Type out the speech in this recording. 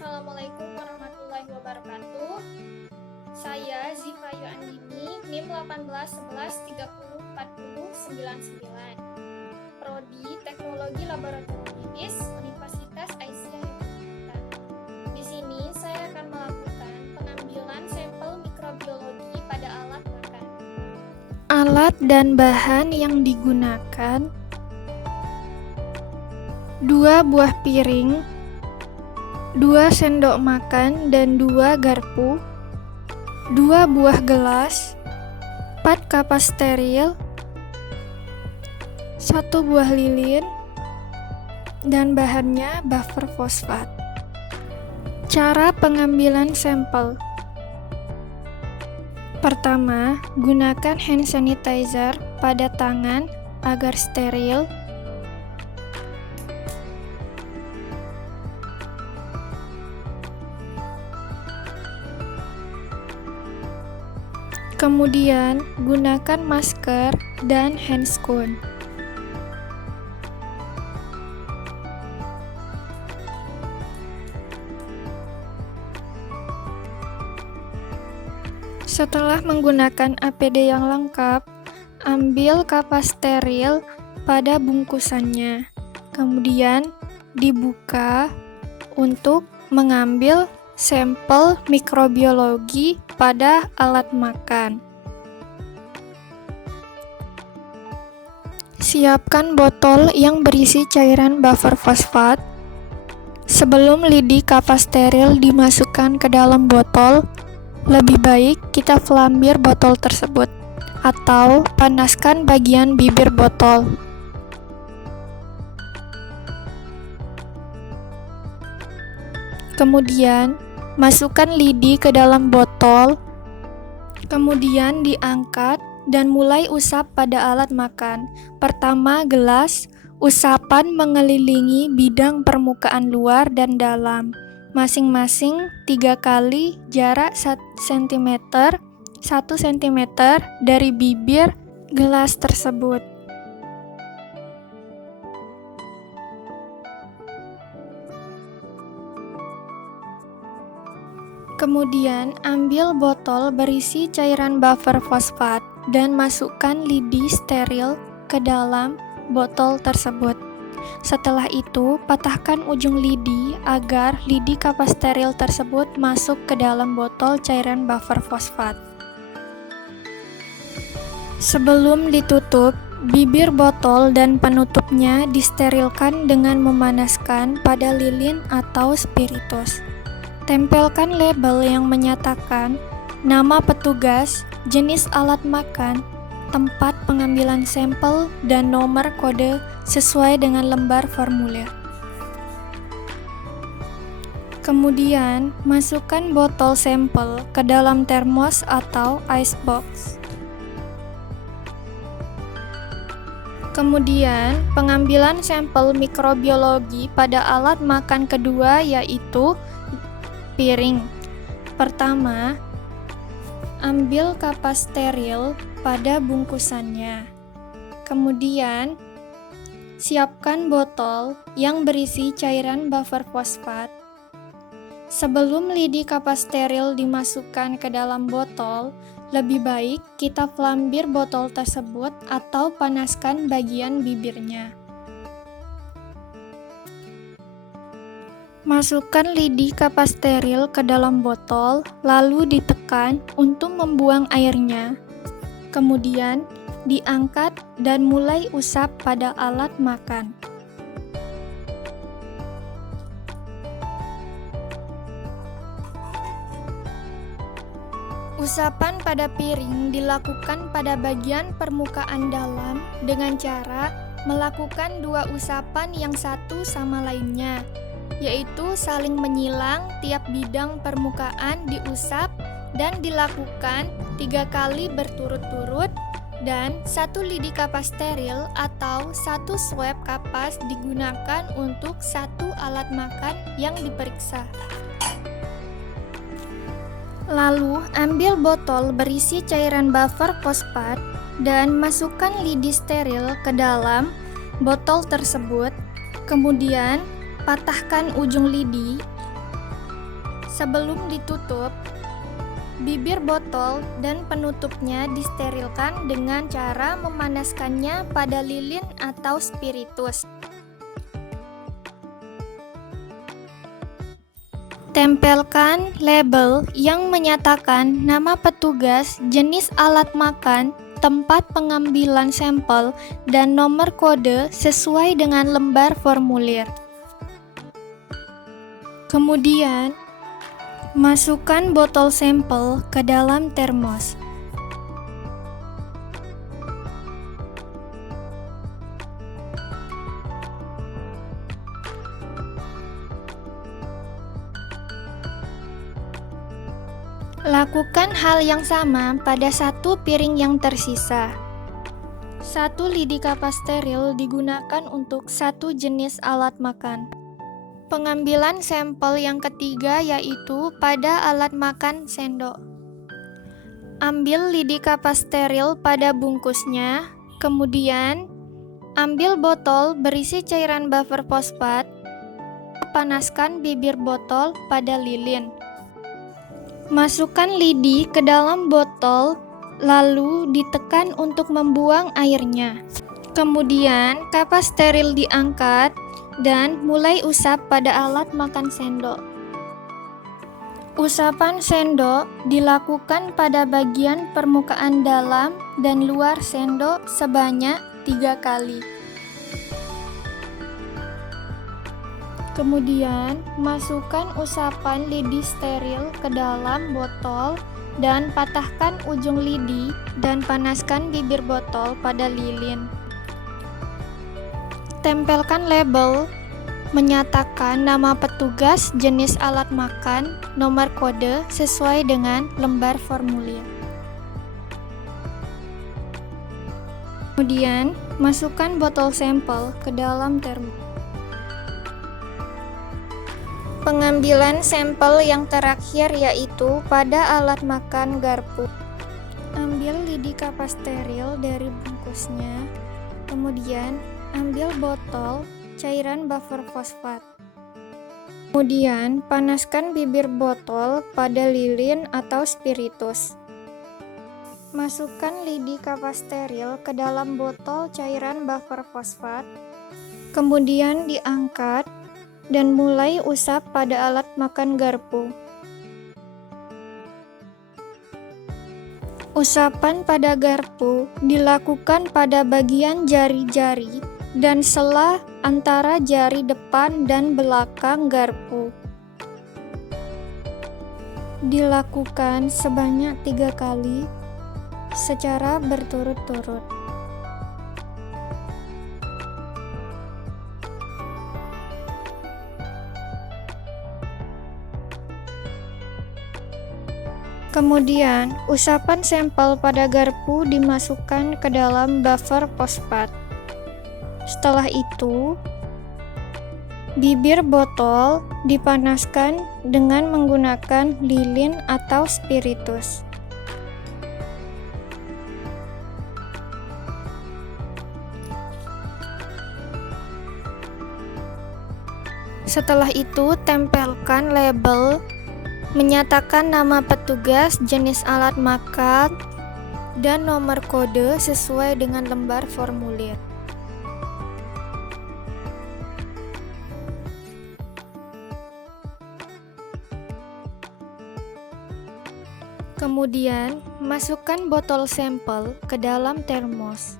Assalamualaikum warahmatullahi wabarakatuh. Saya Zifayu Andini, NIM 1811304099, Prodi Teknologi Laboratorium Universitas Aisyah Yogyakarta. Di sini saya akan melakukan pengambilan sampel mikrobiologi pada alat makan. Alat dan bahan yang digunakan: 2 buah piring, 2 sendok makan dan 2 garpu, 2 buah gelas, 4 kapas steril, 1 buah lilin, dan bahannya buffer fosfat. Cara pengambilan sampel: pertama, gunakan hand sanitizer pada tangan agar steril. Kemudian, gunakan masker dan handscoon. Setelah menggunakan APD yang lengkap, ambil kapas steril pada bungkusannya. Kemudian, dibuka untuk mengambil sampel mikrobiologi pada alat makan. Siapkan botol yang berisi cairan buffer fosfat. Sebelum lidi kapas steril dimasukkan ke dalam botol, lebih baik kita flambir botol tersebut atau panaskan bagian bibir botol. Kemudian, masukkan lidi ke dalam botol, kemudian diangkat dan mulai usap pada alat makan. Pertama, gelas, usapan mengelilingi bidang permukaan luar dan dalam, masing-masing 3 kali jarak 1 cm dari bibir gelas tersebut. Kemudian, ambil botol berisi cairan buffer fosfat dan masukkan lidi steril ke dalam botol tersebut. Setelah itu, patahkan ujung lidi agar lidi kapas steril tersebut masuk ke dalam botol cairan buffer fosfat. Sebelum ditutup, bibir botol dan penutupnya disterilkan dengan memanaskan pada lilin atau spiritus. Tempelkan label yang menyatakan nama petugas, jenis alat makan, tempat pengambilan sampel, dan nomor kode sesuai dengan lembar formulir. Kemudian, masukkan botol sampel ke dalam termos atau icebox. Kemudian, pengambilan sampel mikrobiologi pada alat makan kedua yaitu piring. Pertama, ambil kapas steril pada bungkusannya. Kemudian, siapkan botol yang berisi cairan buffer fosfat. Sebelum lidi kapas steril dimasukkan ke dalam botol, lebih baik kita flambir botol tersebut atau panaskan bagian bibirnya. Masukkan lidi kapas steril ke dalam botol, lalu ditekan untuk membuang airnya. Kemudian, diangkat dan mulai usap pada alat makan. Usapan pada piring dilakukan pada bagian permukaan dalam dengan cara melakukan 2 usapan yang satu sama lainnya, yaitu saling menyilang tiap bidang permukaan diusap dan dilakukan 3 kali berturut-turut, dan 1 lidi kapas steril atau 1 swab kapas digunakan untuk 1 alat makan yang diperiksa. Lalu, ambil botol berisi cairan buffer fosfat dan masukkan lidi steril ke dalam botol tersebut. Kemudian, patahkan ujung lidi Sebelum ditutup, bibir botol dan penutupnya disterilkan dengan cara memanaskannya pada lilin atau spiritus. Tempelkan label yang menyatakan nama petugas, jenis alat makan, tempat pengambilan sampel, dan nomor kode sesuai dengan lembar formulir. Kemudian, masukkan botol sampel ke dalam termos. Lakukan hal yang sama pada satu piring yang tersisa. Satu lidi kapas steril digunakan untuk satu jenis alat makan. Pengambilan sampel yang ketiga yaitu pada alat makan sendok. Ambil lidi kapas steril pada bungkusnya, kemudian ambil botol berisi cairan buffer fosfat, panaskan bibir botol pada lilin. Masukkan lidi ke dalam botol, lalu ditekan untuk membuang airnya. Kemudian, kapas steril diangkat dan mulai usap pada alat makan sendok. Usapan sendok dilakukan pada bagian permukaan dalam dan luar sendok sebanyak 3 kali. Kemudian, masukkan usapan lidi steril ke dalam botol dan patahkan ujung lidi dan panaskan bibir botol pada lilin. Tempelkan label menyatakan nama petugas, jenis alat makan, nomor kode sesuai dengan lembar formulir. Kemudian, masukkan botol sampel ke dalam termos. Pengambilan sampel yang terakhir yaitu pada alat makan garpu. Ambil lidi kapas steril dari bungkusnya, kemudian ambil botol cairan buffer fosfat. Kemudian panaskan bibir botol pada lilin atau spiritus. Masukkan lidi kapas steril ke dalam botol cairan buffer fosfat, kemudian diangkat dan mulai usap pada alat makan garpu. Usapan pada garpu dilakukan pada bagian jari-jari dan sela antara jari depan dan belakang garpu. Dilakukan sebanyak 3 kali secara berturut-turut. Kemudian, usapan sampel pada garpu dimasukkan ke dalam buffer fosfat. Setelah itu, bibir botol dipanaskan dengan menggunakan lilin atau spiritus. Setelah itu, tempelkan label menyatakan nama petugas, jenis alat makan, dan nomor kode sesuai dengan lembar formulir. Kemudian, masukkan botol sampel ke dalam termos.